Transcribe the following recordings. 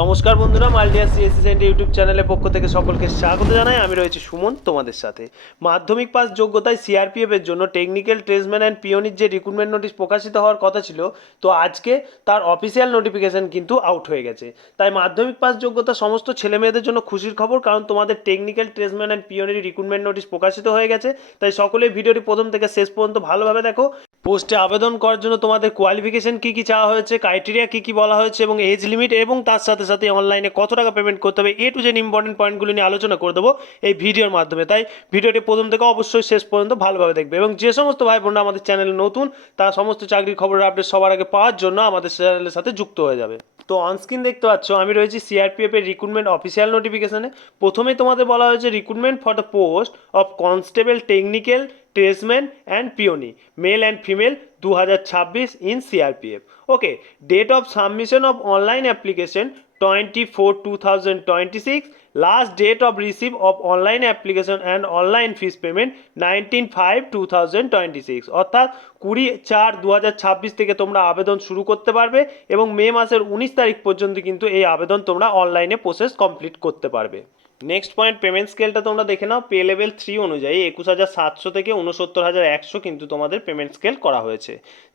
নমস্কার বন্ধুরা, মাল্টিয়ার CSC centre YouTube চ্যানেলের পক্ষ থেকে সকলকে স্বাগত জানাই। আমি রয়েছি সুমন তোমাদের সাথে। মাধ্যমিক পাস যোগ্যতায় সিআরপিএফ এর জন্য টেকনিক্যাল ট্রেডসম্যান অ্যান্ড পিওনির যে রিক্রুটমেন্ট নোটিশ প্রকাশিত হওয়ার কথা ছিল, তো আজকে তার অফিসিয়াল নোটিফিকেশন কিন্তু আউট হয়ে গেছে। তাই মাধ্যমিক পাস যোগ্যতা সমস্ত ছেলে মেয়েদের জন্য খুশির খবর, কারণ তোমাদের technical tradesman and পিওনির recruitment notice প্রকাশিত হয়ে গেছে। তাই সকলেই ভিডিওটি প্রথম থেকে শেষ পর্যন্ত ভালোভাবে দেখো। পোস্টে আবেদন করার জন্য তোমাদের কোয়ালিফিকেশন কী কী চাওয়া হয়েছে, ক্রাইটেরিয়া কী কী বলা হয়েছে এবং এজ লিমিট, এবং তার সাথে সাথে অনলাইনে কত টাকা পেমেন্ট করতে হবে, টু জেড ইম্পর্টেন্ট পয়েন্টগুলো নিয়ে আলোচনা করে দেবো এই ভিডিওর মাধ্যমে। তাই ভিডিওটি প্রথম থেকে অবশ্যই শেষ পর্যন্ত ভালোভাবে দেখবে। এবং যে সমস্ত ভাই বোনরা আমাদের চ্যানেলে নতুন, তারা সমস্ত চাকরির খবরের আপডেট সবার আগে পাওয়ার জন্য আমাদের চ্যানেলের সাথে যুক্ত হয়ে যাবে। তো অনস্ক্রিন দেখতে পাচ্ছ আমি রয়েছি সিআরপিএফ এর রিক্রুটমেন্ট অফিসিয়াল নোটিফিকেশনে। প্রথমেই তোমাদের বলা হয়েছে recruitment for the post of constable technical tradesman and peony male and female 2026 in CRPF. Okay, date of submission of online application 24/2026. Last date of receipt of online application and online fees payment 19/5/2026. অর্থাৎ 20/4/2026 থেকে তোমরা আবেদন শুরু করতে পারবে এবং মে মাসের 19 তারিখ পর্যন্ত কিন্তু এই আবেদন তোমরা অনলাইনে প্রসেস কমপ্লিট করতে পারবে। নেক্সট পয়েন্ট, পেমেন্ট স্কেলটা তোমরা দেখে নাও। পে লেভেল 3 অনুযায়ী 21,700 থেকে 69,100 কিন্তু তোমাদের পেমেন্ট স্কেল করা হয়েছে।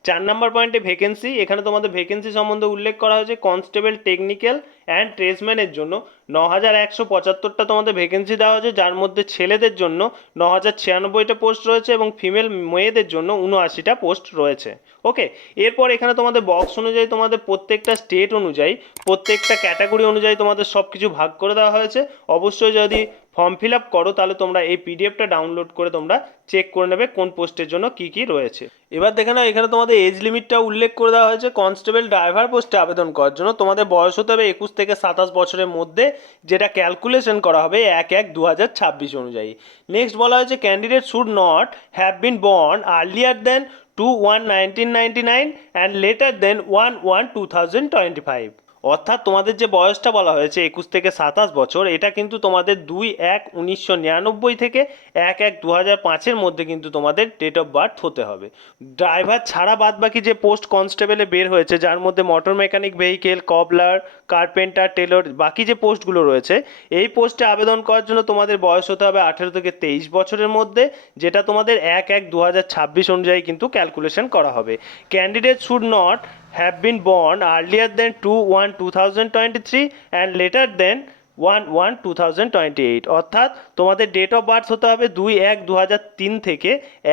4 নম্বর পয়েন্টে ভ্যাকেন্সি, এখানে তোমাদের ভ্যাকেন্সি সম্বন্ধে উল্লেখ করা হয়েছে। কনস্টেবল টেকনিক্যাল অ্যান্ড ট্রেডসম্যানের জন্য 9,175টা তোমাদের ভ্যাকেন্সি দেওয়া হয়েছে, যার মধ্যে ছেলেদের জন্য 9,096টা পোস্ট রয়েছে এবং ফিমেল মেয়েদের জন্য 79টা পোস্ট রয়েছে। ওকে, এরপর এখানে তোমাদের বক্স অনুযায়ী তোমাদের প্রত্যেকটা স্টেট অনুযায়ী প্রত্যেকটা ক্যাটাগরি অনুযায়ী তোমাদের সব কিছু ভাগ করে দেওয়া হয়েছে। অবশ্যই যদি ফর্ম ফিল আপ করো তাহলে তোমরা এই পিডিএফটা ডাউনলোড করে তোমরা চেক করে নেবে কোন পোস্টের জন্য কি কি রয়েছে। এবার দেখে নাও, এখানে তোমাদের এজ লিমিটটা উল্লেখ করে দেওয়া হয়েছে। কনস্টেবল ড্রাইভার পোস্টে আবেদন করার জন্য তোমাদের বয়স হতে হবে 21 থেকে 27 বছরের মধ্যে, যেটা ক্যালকুলেশন করা হবে 1/1/2026 অনুযায়ী। নেক্সট বলা হয়েছে candidate should not have been born earlier than 2/1/1999 and later than 1/1/2025। অর্থাৎ তোমাদের যে বয়সটা বলা হয়েছে 21 থেকে 27 বছর, এটা কিন্তু তোমাদের 2/1/1999 থেকে 1/1/2005 মধ্যে কিন্তু তোমাদের ডেট অফ বার্থ হতে হবে। ড্রাইভার ছাড়া বাদ বাকি যে পোস্ট কনস্টেবলে বের হয়েছে, যার মধ্যে motor mechanic vehicle, কবলার, carpenter, Taylor, বাকি যে পোস্টগুলো রয়েছে, এই পোস্টে আবেদন করার জন্য তোমাদের বয়স হতে হবে 18 থেকে 23 বছরের মধ্যে, যেটা তোমাদের 1/1/2026 অনুযায়ী কিন্তু ক্যালকুলেশন করা হবে। Candidate should not have been born earlier than 2/1/2023 and later than 1/1/2028। অর্থাৎ তোমাদের ডেট অফ বার্থ হতে হবে 2/1/2003 থেকে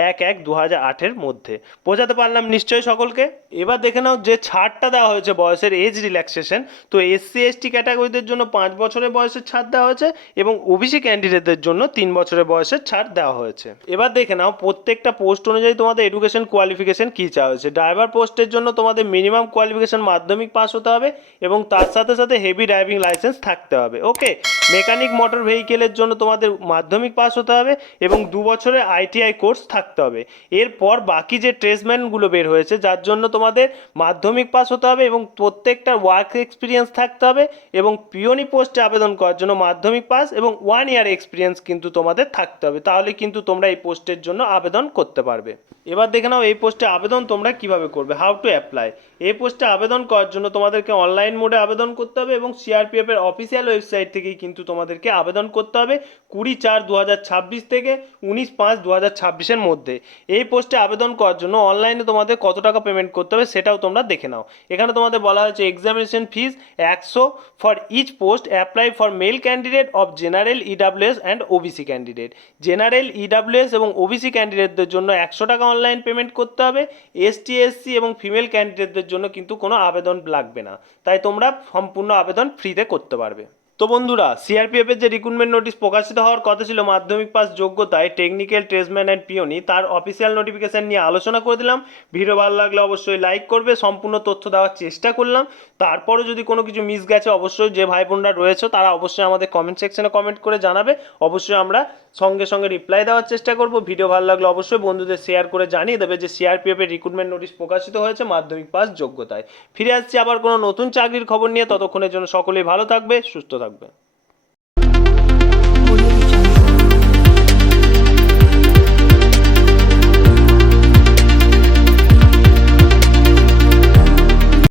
1/1/2008 মধ্যে। বোঝাতে পারলাম নিশ্চয়ই সকলকে? এবার দেখে নাও যে ছাড়টা দেওয়া হয়েছে বয়সের এজ রিল্যাক্সেশন। তো এসসি এসটি ক্যাটাগরিদের জন্য 5 বছরের বয়সের ছাড় দেওয়া হয়েছে এবং ওবিসি ক্যান্ডিডেটদের জন্য 3 বছরের বয়সের ছাড় দেওয়া হয়েছে। এবার দেখে নাও প্রত্যেকটা পোস্ট অনুযায়ী তোমাদের এডুকেশন কোয়ালিফিকেশন কী চাওয়া হয়েছে। ড্রাইভার পোস্টের জন্য তোমাদের মিনিমাম কোয়ালিফিকেশন মাধ্যমিক পাস হতে হবে এবং তার সাথে সাথে হেভি ড্রাইভিং লাইসেন্স থাকতে হবে। ওকে, মেকানিক মোটর ভেহিকেলের জন্য তোমাদের মাধ্যমিক পাস হতে হবে এবং 2 বছরের আইটিআই কোর্স থাকতে হবে। এরপর বাকি যে ট্রেডসম্যানগুলো বের হয়েছে, যার জন্য তোমাদের মাধ্যমিক পাস হতে হবে এবং প্রত্যেকটা ওয়ার্ক এক্সপিরিয়েন্স থাকতে হবে এবং পিওনি পোস্টে আবেদন করার জন্য মাধ্যমিক পাস এবং 1 ইয়ার এক্সপিরিয়েন্স কিন্তু তোমাদের থাকতে হবে। তাহলে কিন্তু তোমরা এই পোস্টের জন্য আবেদন করতে পারবে। এবার দেখে নাও এই পোস্টে আবেদন তোমরা কিভাবে করবে, হাউ টু অ্যাপ্লাই। এই পোস্টে আবেদন করার জন্য তোমাদেরকে অনলাইন মোডে আবেদন করতে হবে এবং সিআরপিএফ এর অফিসিয়াল ওয়েবসাইট থেকেই কিন্তু তোমাদেরকে আবেদন করতে হবে 20/4/2026 থেকে 19/5/2026 মধ্যে। এই পোস্টে আবেদন করার জন্য অনলাইনে তোমাদের কত টাকা পেমেন্ট করতে হবে সেটাও তোমরা দেখে নাও। এখানে তোমাদের বলা হয়েছে examination fees 100 for each post apply for male candidate of general EWS and OBC candidate. General EWS এবং ওবিসি ক্যান্ডিডেটদের জন্য 100 টাকা অনলাইন পেমেন্ট করতে হবে। এসটি এসসি এবং ফিমেল ক্যান্ডিডেটদের জন্য কিন্তু কোনো আবেদন লাগবে না, তাই তোমরা সম্পূর্ণ আবেদন ফ্রিতে করতে পারবে। তো বন্ধুরা, সিআরপিএফ এর যে রিক্রুটমেন্ট নোটিশ প্রকাশিত হওয়ার কথা ছিল মাধ্যমিক পাস যোগ্যতায় টেকনিক্যাল ট্রেডসম্যান অ্যান্ড পিওনি, তার অফিসিয়াল নোটিফিকেশন নিয়ে আলোচনা করে দিলাম। ভিডিও ভালো লাগলে অবশ্যই লাইক করবে, সম্পূর্ণ তথ্য দেওয়ার চেষ্টা করলাম। তারপরও যদি কোনো কিছু মিস গেছে অবশ্যই যে ভাই বোনরা রয়েছে তারা অবশ্যই আমাদের কমেন্ট সেকশনে কমেন্ট করে জানাবে। অবশ্যই আমরা সঙ্গে সঙ্গে রিপ্লাই দেওয়ার চেষ্টা করব। ভিডিও ভালো লাগলে অবশ্যই বন্ধুদের শেয়ার করে জানিয়ে দেবে যে সিআরপিএফ এর রিক্রুটমেন্ট নোটিশ প্রকাশিত হয়েছে মাধ্যমিক পাস যোগ্যতায়। ফিরে আসছি আবার কোনো নতুন চাকরির খবর নিয়ে, ততক্ষণের জন্য সকলেই ভালো থাকবে, সুস্থ থাকবে।